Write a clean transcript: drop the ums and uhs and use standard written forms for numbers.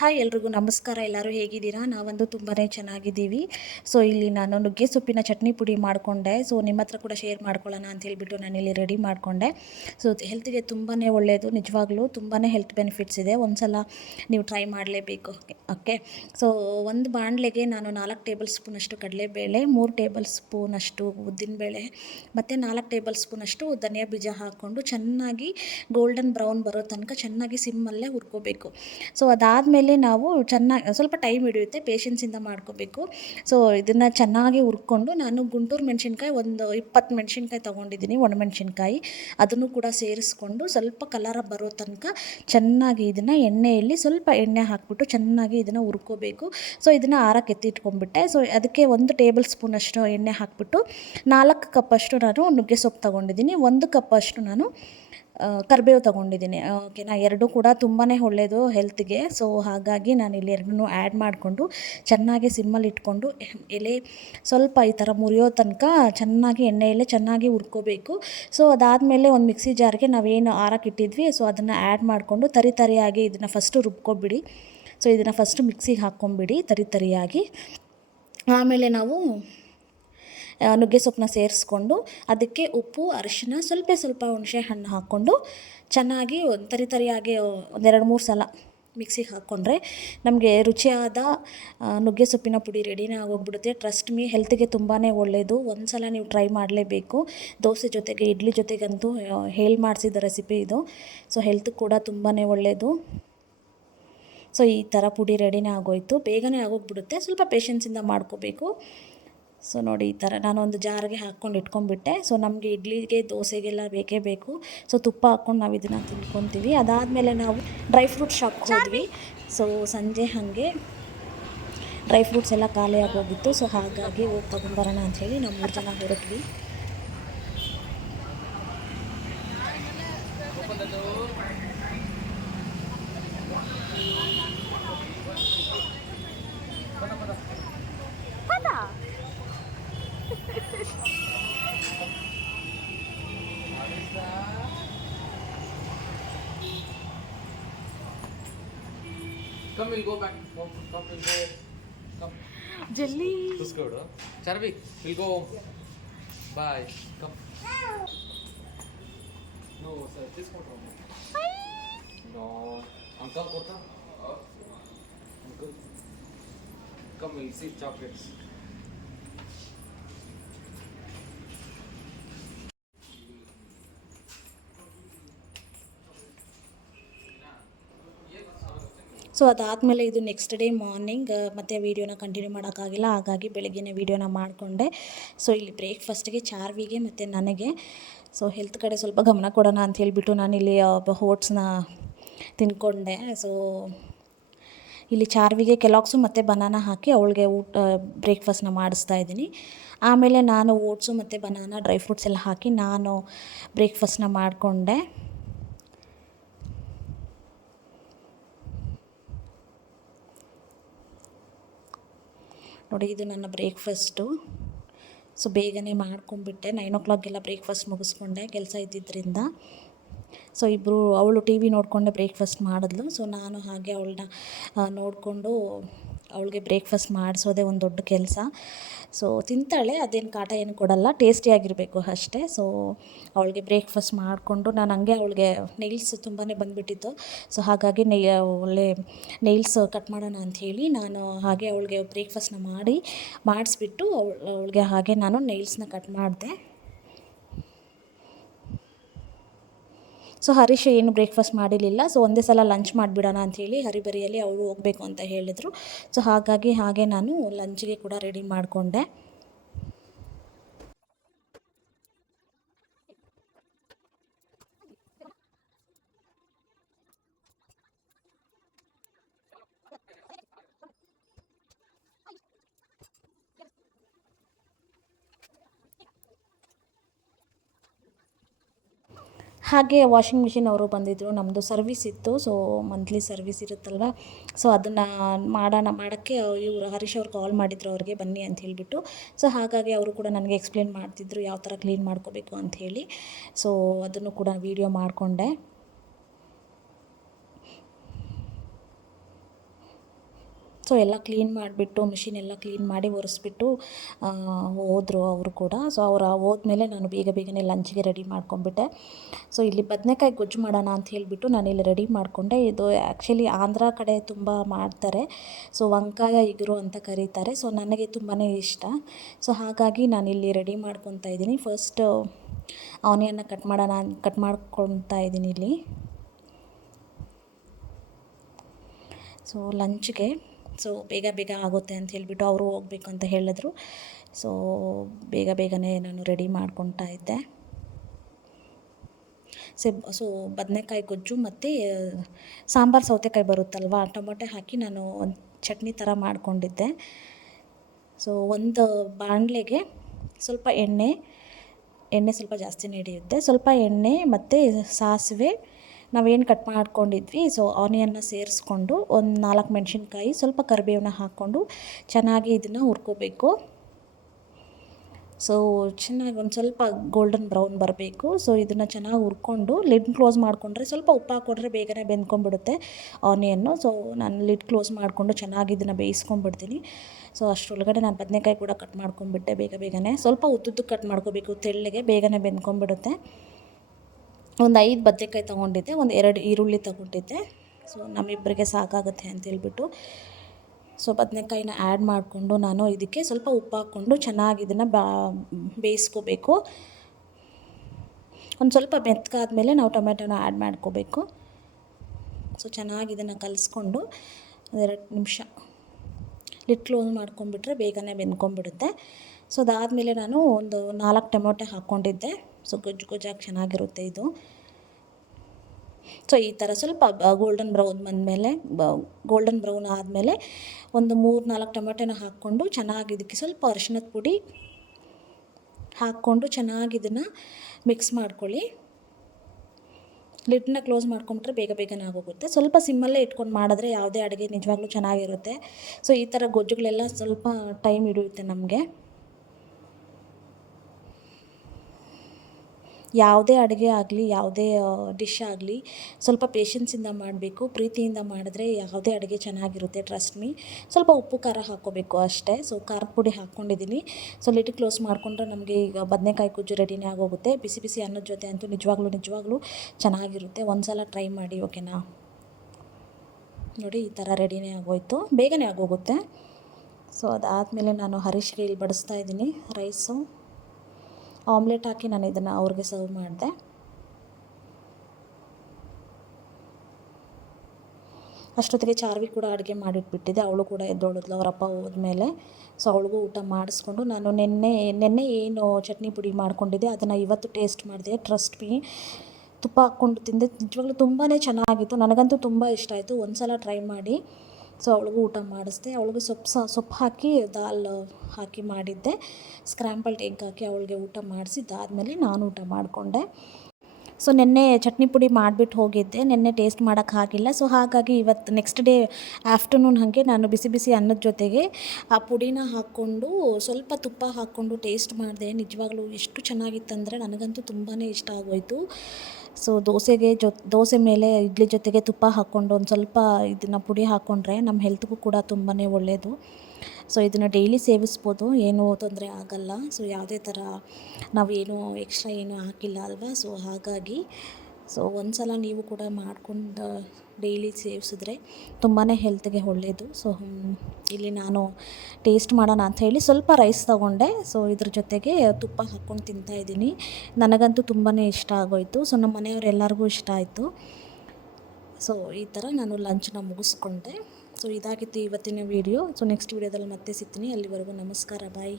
Hi ಎಲ್ರಿಗೂ ನಮಸ್ಕಾರ. ಎಲ್ಲರೂ ಹೇಗಿದ್ದೀರಾ? ನಾವಂತೂ ತುಂಬಾ ಚೆನ್ನಾಗಿದ್ದೀವಿ. ಸೊ ಇಲ್ಲಿ ನಾನು ನುಗ್ಗೆ ಸೊಪ್ಪಿನ ಚಟ್ನಿ ಪುಡಿ ಮಾಡಿಕೊಂಡೆ. ಸೊ ನಿಮ್ಮ ಹತ್ರ ಕೂಡ ಶೇರ್ ಮಾಡ್ಕೊಳ್ಳೋಣ ಅಂತ ಹೇಳ್ಬಿಟ್ಟು ನಾನಿಲ್ಲಿ ರೆಡಿ ಮಾಡಿಕೊಂಡೆ. ಸೊ ಹೆಲ್ತ್ಗೆ ತುಂಬಾ ಒಳ್ಳೆಯದು, ನಿಜವಾಗ್ಲೂ ತುಂಬಾ ಹೆಲ್ತ್ ಬೆನಿಫಿಟ್ಸ್ ಇದೆ. ಒಂದು ಸಲ ನೀವು ಟ್ರೈ ಮಾಡಲೇಬೇಕು. ಓಕೆ. ಸೊ ಒಂದು ಬಾಣಲೆಗೆ ನಾನು 4 ಟೇಬಲ್ ಸ್ಪೂನಷ್ಟು ಕಡಲೆಬೇಳೆ, 3 ಟೇಬಲ್ ಸ್ಪೂನಷ್ಟು ಉದ್ದಿನಬೇಳೆ ಮತ್ತು 4 ಟೇಬಲ್ ಸ್ಪೂನಷ್ಟು ಧನಿಯಾ ಬೀಜ ಹಾಕ್ಕೊಂಡು ಚೆನ್ನಾಗಿ ಗೋಲ್ಡನ್ ಬ್ರೌನ್ ಬರೋ ತನಕ ಚೆನ್ನಾಗಿ ಸಿಮ್ಮಲ್ಲೇ ಹುರ್ಕೋಬೇಕು. ಸೊ ಅದಾದಮೇಲೆ ನಾವು ಚೆನ್ನಾಗಿ ಸ್ವಲ್ಪ ಟೈಮ್ ಹಿಡಿಯುತ್ತೆ, ಪೇಷನ್ಸಿಂದ ಮಾಡ್ಕೋಬೇಕು. ಸೊ ಇದನ್ನು ಚೆನ್ನಾಗಿ ಹುರ್ಕೊಂಡು ನಾನು ಗುಂಟೂರು ಮೆಣಸಿನ್ಕಾಯಿ ಒಂದು 20 ಮೆಣಸಿನ್ಕಾಯಿ ತೊಗೊಂಡಿದ್ದೀನಿ, ಒಣಮೆಣಸಿನ್ಕಾಯಿ. ಅದನ್ನು ಕೂಡ ಸೇರಿಸ್ಕೊಂಡು ಸ್ವಲ್ಪ ಕಲರ್ ಬರೋ ತನಕ ಚೆನ್ನಾಗಿ ಇದನ್ನು ಎಣ್ಣೆಯಲ್ಲಿ ಸ್ವಲ್ಪ ಎಣ್ಣೆ ಹಾಕಿಬಿಟ್ಟು ಚೆನ್ನಾಗಿ ಇದನ್ನು ಹುರ್ಕೋಬೇಕು. ಸೊ ಇದನ್ನು ಆರಕ್ಕೆ ಎತ್ತಿಟ್ಕೊಂಡ್ಬಿಟ್ಟೆ. ಸೊ ಅದಕ್ಕೆ 1 ಟೇಬಲ್ ಸ್ಪೂನಷ್ಟು ಎಣ್ಣೆ ಹಾಕಿಬಿಟ್ಟು 4 ಕಪ್ಪಷ್ಟು ನಾನು ನುಗ್ಗೆ ಸೊಪ್ಪು ತೊಗೊಂಡಿದ್ದೀನಿ, 1 ಕಪ್ಪಷ್ಟು ನಾನು ಕರಿಬೇವು ತೊಗೊಂಡಿದ್ದೀನಿ. ಓಕೆನಾ. ಎರಡೂ ಕೂಡ ತುಂಬಾ ಒಳ್ಳೆಯದು ಹೆಲ್ತ್ಗೆ. ಸೊ ಹಾಗಾಗಿ ನಾನಿಲ್ಲಿ ಎರಡನ್ನೂ ಆ್ಯಡ್ ಮಾಡಿಕೊಂಡು ಚೆನ್ನಾಗಿ ಸಿಮ್ಮಲ್ಲಿ ಇಟ್ಕೊಂಡು ಎಲೆ ಸ್ವಲ್ಪ ಈ ಥರ ಮುರಿಯೋ ತನಕ ಚೆನ್ನಾಗಿ ಎಣ್ಣೆಯಲ್ಲೇ ಚೆನ್ನಾಗಿ ಹುರ್ಕೋಬೇಕು. ಸೊ ಅದಾದಮೇಲೆ ಒಂದು ಮಿಕ್ಸಿ ಜಾರ್ಗೆ ನಾವೇನು ಆರಕ್ಕಿಟ್ಟಿದ್ವಿ ಸೊ ಅದನ್ನು ಆ್ಯಡ್ ಮಾಡಿಕೊಂಡು ತರಿಯಾಗಿ ಇದನ್ನು ಫಸ್ಟು ರುಬ್ಕೊಬಿಡಿ. ಸೊ ಇದನ್ನು ಫಸ್ಟು ಮಿಕ್ಸಿಗೆ ಹಾಕ್ಕೊಂಬಿಡಿ ತರಿಯಾಗಿ. ಆಮೇಲೆ ನಾವು ನುಗ್ಗೆ ಸೊಪ್ಪನ್ನ ಸೇರಿಸ್ಕೊಂಡು ಅದಕ್ಕೆ ಉಪ್ಪು, ಅರಿಶಿನ, ಸ್ವಲ್ಪ ಹುಣಸೆ ಹಣ್ಣು ಹಾಕ್ಕೊಂಡು ಚೆನ್ನಾಗಿ ತರಿಯಾಗಿ ಒಂದು 2-3 ಸಲ ಮಿಕ್ಸಿಗೆ ಹಾಕ್ಕೊಂಡ್ರೆ ನಮಗೆ ರುಚಿಯಾದ ನುಗ್ಗೆ ಸೊಪ್ಪಿನ ಪುಡಿ ರೆಡಿನೇ ಆಗೋಗ್ಬಿಡುತ್ತೆ. ಟ್ರಸ್ಟ್ ಮೀ, ಹೆಲ್ತ್ಗೆ ತುಂಬಾ ಒಳ್ಳೆಯದು. ಒಂದು ಸಲ ನೀವು ಟ್ರೈ ಮಾಡಲೇಬೇಕು. ದೋಸೆ ಜೊತೆಗೆ, ಇಡ್ಲಿ ಜೊತೆಗಂತೂ ಹೇಳಿ ಮಾಡಿಸಿದ ರೆಸಿಪಿ ಇದು. ಸೊ ಹೆಲ್ತ್ಗೆ ಕೂಡ ತುಂಬಾ ಒಳ್ಳೆಯದು. ಸೊ ಈ ಥರ ಪುಡಿ ರೆಡಿನೇ ಆಗೋಯಿತು, ಬೇಗನೆ ಆಗೋಗ್ಬಿಡುತ್ತೆ, ಸ್ವಲ್ಪ ಪೇಷನ್ಸಿಂದ ಮಾಡ್ಕೋಬೇಕು. ಸೊ ನೋಡಿ, ಈ ಥರ ನಾನೊಂದು ಜಾರ್ಗೆ ಹಾಕ್ಕೊಂಡು ಇಟ್ಕೊಂಡ್ಬಿಟ್ಟೆ. ಸೊ ನಮಗೆ ಇಡ್ಲಿಗೆ, ದೋಸೆಗೆಲ್ಲ ಬೇಕೇ ಬೇಕು. ಸೊ ತುಪ್ಪ ಹಾಕ್ಕೊಂಡು ನಾವು ಇದನ್ನು ತಿನ್ಕೊತೀವಿ. ಅದಾದಮೇಲೆ ನಾವು ಡ್ರೈ ಫ್ರೂಟ್ ಶಾಪ್ಗೆ ಹೋದ್ವಿ. ಸೊ ಸಂಜೆ ಹಾಗೆ ಡ್ರೈ ಫ್ರೂಟ್ಸ್ ಎಲ್ಲ ಖಾಲಿ ಆಗೋಗಿತ್ತು. ಸೊ ಹಾಗಾಗಿ ಹೋಗಿ ತೊಗೊಂಬರೋಣ ಅಂಥೇಳಿ ನಾವು 3 ಜನ ಹೊರಟ್ವಿ. Come, we'll go back. Come, we'll go. Come. ಜಲ್ಲಿ Let's go. Charvi, we'll go home. Bye. Come. No, sir. This one. No. Uncle, Korta. Uncle. Come, we'll see chocolates. So ಅದಾದಮೇಲೆ ಇದು ನೆಕ್ಸ್ಟ್ ಡೇ ಮಾರ್ನಿಂಗ್ ಮತ್ತು ವೀಡಿಯೋನ continue ಮಾಡೋಕ್ಕಾಗಿಲ್ಲ, ಹಾಗಾಗಿ ಬೆಳಗ್ಗೆನೇ ವೀಡಿಯೋನ ಮಾಡಿಕೊಂಡೆ. ಸೊ ಇಲ್ಲಿ ಬ್ರೇಕ್ಫಾಸ್ಟ್ಗೆ ಚಾರ್ವಿಗೆ ಮತ್ತು ನನಗೆ ಸೊ ಹೆಲ್ತ್ ಕಡೆ ಸ್ವಲ್ಪ ಗಮನ ಕೊಡೋಣ ಅಂತ ಹೇಳಿಬಿಟ್ಟು ನಾನಿಲ್ಲಿ ಓಟ್ಸ್ನ ತಿಂದ್ಕೊಂಡೆ. ಸೊ ಇಲ್ಲಿ ಚಾರ್ವಿಗೆ ಕೆಲಾಕ್ಸು ಮತ್ತು ಬನಾನಾ ಹಾಕಿ ಅವಳಿಗೆ ಬ್ರೇಕ್ಫಾಸ್ಟ್ನ ಮಾಡಿಸ್ತಾ ಇದ್ದೀನಿ. ಆಮೇಲೆ ನಾನು ಓಟ್ಸು ಮತ್ತು ಬನಾನಾ, ಡ್ರೈ ಫ್ರೂಟ್ಸ್ ಎಲ್ಲ ಹಾಕಿ ನಾನು ಬ್ರೇಕ್ಫಾಸ್ಟ್ನ ಮಾಡಿಕೊಂಡೆ. ನೋಡಿ, ಇದು ನನ್ನ ಬ್ರೇಕ್ಫಾಸ್ಟು. ಸೊ ಬೇಗನೆ ಮಾಡ್ಕೊಂಡ್ಬಿಟ್ಟೆ, 9 o'clockಗೆಲ್ಲ ಬ್ರೇಕ್ಫಾಸ್ಟ್ ಮುಗಿಸ್ಕೊಂಡೆ ಕೆಲಸ ಇದ್ದಿದ್ದರಿಂದ. ಸೊ ಅವಳು ಟಿ ವಿ ನೋಡಿಕೊಂಡೆ ಬ್ರೇಕ್ಫಾಸ್ಟ್ ಮಾಡಿದ್ಲು. ಸೊ ನಾನು ಹಾಗೆ ಅವಳನ್ನ ನೋಡಿಕೊಂಡು ಅವಳಿಗೆ ಬ್ರೇಕ್ಫಾಸ್ಟ್ ಮಾಡಿಸೋದೇ ಒಂದು ದೊಡ್ಡ ಕೆಲಸ. ಸೊ ತಿಂತಾಳೆ, ಅದೇನು ಕಾಟ ಏನು ಕೊಡಲ್ಲ, ಟೇಸ್ಟಿಯಾಗಿರಬೇಕು ಅಷ್ಟೇ. ಸೊ ಅವಳಿಗೆ ಬ್ರೇಕ್ಫಾಸ್ಟ್ ಮಾಡಿಕೊಂಡು ನಾನು ಹಂಗೆ ಅವಳಿಗೆ ನೈಲ್ಸ್ ತುಂಬಾ ಬಂದುಬಿಟ್ಟಿತ್ತು. ಸೊ ಹಾಗಾಗಿ ಒಳ್ಳೆ ನೈಲ್ಸ್ ಕಟ್ ಮಾಡೋಣ ಅಂಥೇಳಿ ನಾನು ಹಾಗೆ ಅವಳಿಗೆ ಬ್ರೇಕ್ಫಾಸ್ಟ್ನ ಮಾಡಿಸ್ಬಿಟ್ಟು ಅವಳಿಗೆ ಹಾಗೆ ನಾನು ನೈಲ್ಸ್ನ ಕಟ್ ಮಾಡಿದೆ. ಸೊ ಹರೀಶ್ ಏನು ಬ್ರೇಕ್ಫಾಸ್ಟ್ ಮಾಡಿರಲಿಲ್ಲ. ಸೊ ಒಂದೇ ಸಲ ಲಂಚ್ ಮಾಡಿಬಿಡೋಣ ಅಂಥೇಳಿ ಹರಿಬರಿಯಲ್ಲಿ ಅವರು ಹೋಗಬೇಕು ಅಂತ ಹೇಳಿದರು. ಸೊ ಹಾಗಾಗಿ ಹಾಗೆ ನಾನು ಲಂಚ್ಗೆ ಕೂಡ ರೆಡಿ ಮಾಡಿಕೊಂಡೆ. ಹಾಗೆ ವಾಷಿಂಗ್ ಮಿಷಿನ್ ಅವರು ಬಂದಿದ್ದರು, ನಮ್ಮದು ಸರ್ವಿಸ್ ಇತ್ತು. ಸೊ ಮಂತ್ಲಿ ಸರ್ವಿಸ್ ಇರುತ್ತಲ್ವ, ಸೊ ಅದನ್ನು ಮಾಡೋಕ್ಕೆ ಇವರು ಹರೀಶ್ ಅವ್ರು ಕಾಲ್ ಮಾಡಿದ್ರು ಅವ್ರಿಗೆ ಬನ್ನಿ ಅಂತ ಹೇಳಿಬಿಟ್ಟು. ಸೊ ಹಾಗಾಗಿ ಅವರು ಕೂಡ ನನಗೆ ಎಕ್ಸ್ಪ್ಲೇನ್ ಮಾಡ್ತಿದ್ರು ಯಾವ ಥರ ಕ್ಲೀನ್ ಮಾಡ್ಕೋಬೇಕು ಅಂಥೇಳಿ. ಸೊ ಅದನ್ನು ಕೂಡ ವೀಡಿಯೋ ಮಾಡಿಕೊಂಡೆ. ಸೊ ಎಲ್ಲ ಕ್ಲೀನ್ ಮಾಡಿಬಿಟ್ಟು ಮಿಷಿನ್ ಎಲ್ಲ ಕ್ಲೀನ್ ಮಾಡಿ ಒರೆಸ್ಬಿಟ್ಟು ಹೋದರು ಅವರು ಕೂಡ. ಸೊ ಅವ್ರು ಹೋದ್ಮೇಲೆ ನಾನು ಬೇಗನೆ ಲಂಚ್ಗೆ ರೆಡಿ ಮಾಡ್ಕೊಂಬಿಟ್ಟೆ. ಸೊ ಇಲ್ಲಿ ಬದನೇಕಾಯಿ ಗೊಜ್ಜು ಮಾಡೋಣ ಅಂತ ಹೇಳಿಬಿಟ್ಟು ನಾನಿಲ್ಲಿ ರೆಡಿ ಮಾಡಿಕೊಂಡೆ. ಇದು ಆ್ಯಕ್ಚುಲಿ ಆಂಧ್ರ ಕಡೆ ತುಂಬ ಮಾಡ್ತಾರೆ. ಸೊ ವಂಕಾಯ ಇಗುರು ಅಂತ ಕರೀತಾರೆ. ಸೊ ನನಗೆ ತುಂಬಾ ಇಷ್ಟ. ಸೊ ಹಾಗಾಗಿ ನಾನಿಲ್ಲಿ ರೆಡಿ ಮಾಡ್ಕೊತಾ ಇದ್ದೀನಿ. ಫಸ್ಟ್ ಆನಿಯನ್ನ ಕಟ್ ಮಾಡ್ಕೊತಾ ಇದ್ದೀನಿ ಇಲ್ಲಿ. ಸೊ ಲಂಚ್ಗೆ ಸೊ ಬೇಗ ಆಗುತ್ತೆ ಅಂತ ಹೇಳಿಬಿಟ್ಟು ಅವರು ಹೋಗ್ಬೇಕು ಅಂತ ಹೇಳಿದ್ರು. ಸೊ ಬೇಗನೆ ನಾನು ರೆಡಿ ಮಾಡ್ಕೊತಾ ಇದ್ದೆ. ಸೊ ಬದನೇಕಾಯಿ ಗೊಜ್ಜು ಮತ್ತು ಸಾಂಬಾರು ಸೌತೆಕಾಯಿ ಬರುತ್ತಲ್ವ, ಟೊಮೊಟೊ ಹಾಕಿ ನಾನು ಒಂದು ಚಟ್ನಿ ಥರ ಮಾಡ್ಕೊಂಡಿದ್ದೆ. ಸೊ ಒಂದು ಬಾಣಲೆಗೆ ಸ್ವಲ್ಪ ಎಣ್ಣೆ ಸ್ವಲ್ಪ ಜಾಸ್ತಿನೇ ಹಿಡಿಯುತ್ತೆ. ಸ್ವಲ್ಪ ಎಣ್ಣೆ ಮತ್ತು ಸಾಸಿವೆ, ನಾವೇನು ಕಟ್ ಮಾಡ್ಕೊಂಡಿದ್ವಿ ಸೊ ಆನಿಯನ್ನ ಸೇರಿಸ್ಕೊಂಡು, ಒಂದು 4 ಮೆಣಸಿನ್ಕಾಯಿ, ಸ್ವಲ್ಪ ಕರಿಬೇವನ್ನ ಹಾಕ್ಕೊಂಡು ಚೆನ್ನಾಗಿ ಇದನ್ನು ಹುರ್ಕೋಬೇಕು. ಸೊ ಚೆನ್ನಾಗಿ ಒಂದು ಸ್ವಲ್ಪ ಗೋಲ್ಡನ್ ಬ್ರೌನ್ ಬರಬೇಕು. ಸೊ ಇದನ್ನು ಚೆನ್ನಾಗಿ ಹುರ್ಕೊಂಡು ಲಿಡ್ ಕ್ಲೋಸ್ ಮಾಡಿಕೊಂಡ್ರೆ, ಸ್ವಲ್ಪ ಉಪ್ಪು ಹಾಕ್ಕೊಂಡ್ರೆ ಬೇಗನೆ ಬೆಂದ್ಕೊಂಡ್ಬಿಡುತ್ತೆ ಆನಿಯನ್ನು. ಸೊ ನಾನು ಲಿಡ್ ಕ್ಲೋಸ್ ಮಾಡಿಕೊಂಡು ಚೆನ್ನಾಗಿ ಇದನ್ನು ಬೇಯಿಸ್ಕೊಂಡ್ಬಿಡ್ತೀನಿ. ಸೊ ಅಷ್ಟರೊಳಗಡೆ ನಾನು ಬದನೇಕಾಯಿ ಕೂಡ ಕಟ್ ಮಾಡ್ಕೊಂಡ್ಬಿಟ್ಟೆ ಬೇಗನೆ. ಸ್ವಲ್ಪ ಉದ್ದುದ್ದಕ್ಕೆ ಕಟ್ ಮಾಡ್ಕೋಬೇಕು, ತೆಳ್ಳಗೆ, ಬೇಗನೆ ಬೆಂದ್ಕೊಂಡ್ಬಿಡುತ್ತೆ. ಒಂದು 5 ಬದನೇಕಾಯಿ ತೊಗೊಂಡಿದ್ದೆ, ಒಂದು 2 ಈರುಳ್ಳಿ ತೊಗೊಂಡಿದ್ದೆ. ಸೊ ನಮ್ಮಿಬ್ಬರಿಗೆ ಸಾಕಾಗುತ್ತೆ ಅಂತೇಳ್ಬಿಟ್ಟು ಸೊ ಬದನೇಕಾಯಿನ ಆ್ಯಡ್ ಮಾಡಿಕೊಂಡು ನಾನು ಇದಕ್ಕೆ ಸ್ವಲ್ಪ ಉಪ್ಪು ಹಾಕ್ಕೊಂಡು ಚೆನ್ನಾಗಿ ಇದನ್ನು ಬೇಯಿಸ್ಕೋಬೇಕು. ಒಂದು ಸ್ವಲ್ಪ ಮೆತ್ತಗಾದ್ಮೇಲೆ ನಾವು ಟೊಮೆಟೊನ ಆ್ಯಡ್ ಮಾಡ್ಕೋಬೇಕು. ಸೊ ಚೆನ್ನಾಗಿ ಇದನ್ನು ಕಲಿಸ್ಕೊಂಡು 2 ನಿಮಿಷ ಲಿಡ್ ಕ್ಲೋಸ್ ಮಾಡ್ಕೊಂಡ್ಬಿಟ್ರೆ ಬೇಗನೆ ಬೆಂದ್ಕೊಂಡ್ಬಿಡುತ್ತೆ. ಸೊ ಅದಾದಮೇಲೆ ನಾನು ಒಂದು 4 ಟೊಮೊಟೊ ಹಾಕ್ಕೊಂಡಿದ್ದೆ. ಸೊ ಗೊಜ್ಜಾಗಿ ಚೆನ್ನಾಗಿರುತ್ತೆ ಇದು. ಸೊ ಈ ಥರ ಸ್ವಲ್ಪ ಗೋಲ್ಡನ್ ಬ್ರೌನ್ ಆದಮೇಲೆ ಒಂದು 3-4 ಟೊಮೆಟೊನ ಹಾಕ್ಕೊಂಡು ಚೆನ್ನಾಗಿ ಇದಕ್ಕೆ ಸ್ವಲ್ಪ ಅರಿಶಿಣದ ಪುಡಿ ಹಾಕ್ಕೊಂಡು ಚೆನ್ನಾಗಿ ಇದನ್ನು ಮಿಕ್ಸ್ ಮಾಡ್ಕೊಳ್ಳಿ. ಲಿಡ್ನ ಕ್ಲೋಸ್ ಮಾಡ್ಕೊಂಡ್ರೆ ಬೇಗನೆ ಆಗೋಗುತ್ತೆ. ಸ್ವಲ್ಪ ಸಿಮ್ಮಲ್ಲೇ ಇಟ್ಕೊಂಡು ಮಾಡಿದ್ರೆ ಯಾವುದೇ ಅಡುಗೆ ನಿಜವಾಗ್ಲೂ ಚೆನ್ನಾಗಿರುತ್ತೆ. ಸೊ ಈ ಥರ ಗೊಜ್ಜುಗಳೆಲ್ಲ ಸ್ವಲ್ಪ ಟೈಮ್ ಹಿಡಿಯುತ್ತೆ ನಮಗೆ. ಯಾವುದೇ ಅಡುಗೆ ಆಗಲಿ, ಯಾವುದೇ ಡಿಶ್ ಆಗಲಿ ಸ್ವಲ್ಪ ಪೇಷನ್ಸಿಂದ ಮಾಡಬೇಕು, ಪ್ರೀತಿಯಿಂದ ಮಾಡಿದ್ರೆ ಯಾವುದೇ ಅಡುಗೆ ಚೆನ್ನಾಗಿರುತ್ತೆ, ಟ್ರಸ್ಟ್ ಮೀ. ಸ್ವಲ್ಪ ಉಪ್ಪು ಖಾರ ಹಾಕ್ಕೋಬೇಕು ಅಷ್ಟೇ. ಸೊ ಖಾರದ ಪುಡಿ ಹಾಕ್ಕೊಂಡಿದ್ದೀನಿ. ಸೊ ಲಿಡ್ ಕ್ಲೋಸ್ ಮಾಡಿಕೊಂಡ್ರೆ ನಮಗೆ ಈಗ ಬದನೇಕಾಯಿ ಗೊಜ್ಜು ರೆಡಿನೇ ಆಗೋಗುತ್ತೆ. ಬಿಸಿ ಅನ್ನದ ಜೊತೆ ಅಂತೂ ನಿಜವಾಗ್ಲೂ ಚೆನ್ನಾಗಿರುತ್ತೆ. ಒಂದು ಸಲ ಟ್ರೈ ಮಾಡಿ, ಓಕೆನಾ? ನೋಡಿ ಈ ಥರ ರೆಡಿನೇ ಆಗೋಯ್ತು, ಬೇಗನೆ ಆಗೋಗುತ್ತೆ. ಸೊ ಅದಾದಮೇಲೆ ನಾನು ಹರೀಶ್ಗೆ ಇಲ್ಲಿ ಬಡಿಸ್ತಾ ಇದ್ದೀನಿ ರೈಸು. ಆಮ್ಲೆಟ್ ಹಾಕಿ ನಾನು ಇದನ್ನು ಅವ್ರಿಗೆ ಸರ್ವ್ ಮಾಡಿದೆ. ಅಷ್ಟೊತ್ತಿಗೆ ಚಾರ್ವಿ ಕೂಡ ಅಡುಗೆ ಮಾಡಿಟ್ಬಿಟ್ಟಿದ್ದೆ. ಅವಳು ಕೂಡ ಎದ್ದೊಳಿದ್ಲು ಅವರಪ್ಪ ಹೋದ್ಮೇಲೆ. ಸೊ ಅವಳಿಗೂ ಊಟ ಮಾಡಿಸ್ಕೊಂಡು ನಾನು ನೆನ್ನೆ ಏನು ಚಟ್ನಿ ಪುಡಿ ಮಾಡ್ಕೊಂಡಿದ್ದೆ ಅದನ್ನು ಇವತ್ತು ಟೇಸ್ಟ್ ಮಾಡಿದೆ. ಟ್ರಸ್ಟ್ ಮೀ, ತುಪ್ಪ ಹಾಕ್ಕೊಂಡು ತಿಂದೆ, ನಿಜವಾಗ್ಲೂ ತುಂಬಾ ಚೆನ್ನಾಗಿತ್ತು. ನನಗಂತೂ ತುಂಬ ಇಷ್ಟ ಆಯಿತು. ಒಂದು ಸಲ ಟ್ರೈ ಮಾಡಿ. ಸೊ ಅವಳಿಗೂ ಊಟ ಮಾಡಿಸ್ದೆ. ಅವಳಿಗೆ ಸೊಪ್ಪು ಹಾಕಿ ದಾಲ್ ಹಾಕಿ ಮಾಡಿದ್ದೆ. ಸ್ಕ್ರ್ಯಾಂಬಲ್ಡ್ ಎಗ್ ಹಾಕಿ ಅವಳಿಗೆ ಊಟ ಮಾಡಿಸಿದ್ದಾದಮೇಲೆ ನಾನು ಊಟ ಮಾಡಿಕೊಂಡೆ. ಸೊ ನೆನ್ನೆ ಚಟ್ನಿ ಪುಡಿ ಮಾಡಿಬಿಟ್ಟು ಹೋಗಿದ್ದೆ, ನೆನ್ನೆ ಟೇಸ್ಟ್ ಮಾಡೋಕ್ಕಾಗಿಲ್ಲ. ಸೊ ಹಾಗಾಗಿ ಇವತ್ತು ನೆಕ್ಸ್ಟ್ ಡೇ ಆಫ್ಟರ್ನೂನ್ ಹಾಗೆ ನಾನು ಬಿಸಿ ಅನ್ನದ ಜೊತೆಗೆ ಆ ಪುಡಿನ ಹಾಕ್ಕೊಂಡು ಸ್ವಲ್ಪ ತುಪ್ಪ ಹಾಕ್ಕೊಂಡು ಟೇಸ್ಟ್ ಮಾಡಿದೆ. ನಿಜವಾಗ್ಲೂ ಎಷ್ಟು ಚೆನ್ನಾಗಿತ್ತಂದರೆ ನನಗಂತೂ ತುಂಬಾ ಇಷ್ಟ ಆಗೋಯಿತು. ಸೊ ದೋಸೆ ಮೇಲೆ ಇಡ್ಲಿ ಜೊತೆಗೆ ತುಪ್ಪ ಹಾಕ್ಕೊಂಡು ಒಂದು ಸ್ವಲ್ಪ ಇದನ್ನು ಪುಡಿ ಹಾಕ್ಕೊಂಡ್ರೆ ನಮ್ಮ ಹೆಲ್ತ್ಗೂ ಕೂಡ ತುಂಬಾ ಒಳ್ಳೆಯದು. ಸೊ ಇದನ್ನು ಡೈಲಿ ಸೇವಿಸ್ಬೋದು, ಏನೂ ತೊಂದರೆ ಆಗಲ್ಲ. ಸೊ ಯಾವುದೇ ಥರ ನಾವೇನು ಎಕ್ಸ್ಟ್ರಾ ಏನೂ ಹಾಕಿಲ್ಲ ಅಲ್ವಾ. ಸೊ ಹಾಗಾಗಿ ಒಂದು ಸಲ ನೀವು ಕೂಡ ಮಾಡ್ಕೊಂಡು ಡೈಲಿ ಸೇವಿಸಿದ್ರೆ ತುಂಬಾ ಹೆಲ್ತ್ಗೆ ಒಳ್ಳೆಯದು. ಸೊ ಇಲ್ಲಿ ನಾನು ಟೇಸ್ಟ್ ಮಾಡೋಣ ಅಂತ ಹೇಳಿ ಸ್ವಲ್ಪ ರೈಸ್ ತೊಗೊಂಡೆ. ಸೊ ಇದ್ರ ಜೊತೆಗೆ ತುಪ್ಪ ಹಾಕ್ಕೊಂಡು ತಿಂತಾಯಿದ್ದೀನಿ. ನನಗಂತೂ ತುಂಬಾ ಇಷ್ಟ ಆಗೋಯಿತು. ಸೊ ನಮ್ಮ ಮನೆಯವರೆಲ್ಲರಿಗೂ ಇಷ್ಟ ಆಯಿತು. ಸೊ ಈ ಥರ ನಾನು ಲಂಚನ್ನ ಮುಗಿಸ್ಕೊಂಡೆ. ಸೊ ಇದಾಗಿತ್ತು ಇವತ್ತಿನ ವೀಡಿಯೋ. ಸೊ ನೆಕ್ಸ್ಟ್ ವೀಡಿಯೋದಲ್ಲಿ ಮತ್ತೆ ಸಿಗ್ತೀನಿ. ಅಲ್ಲಿವರೆಗೂ ನಮಸ್ಕಾರ, ಬಾಯ್.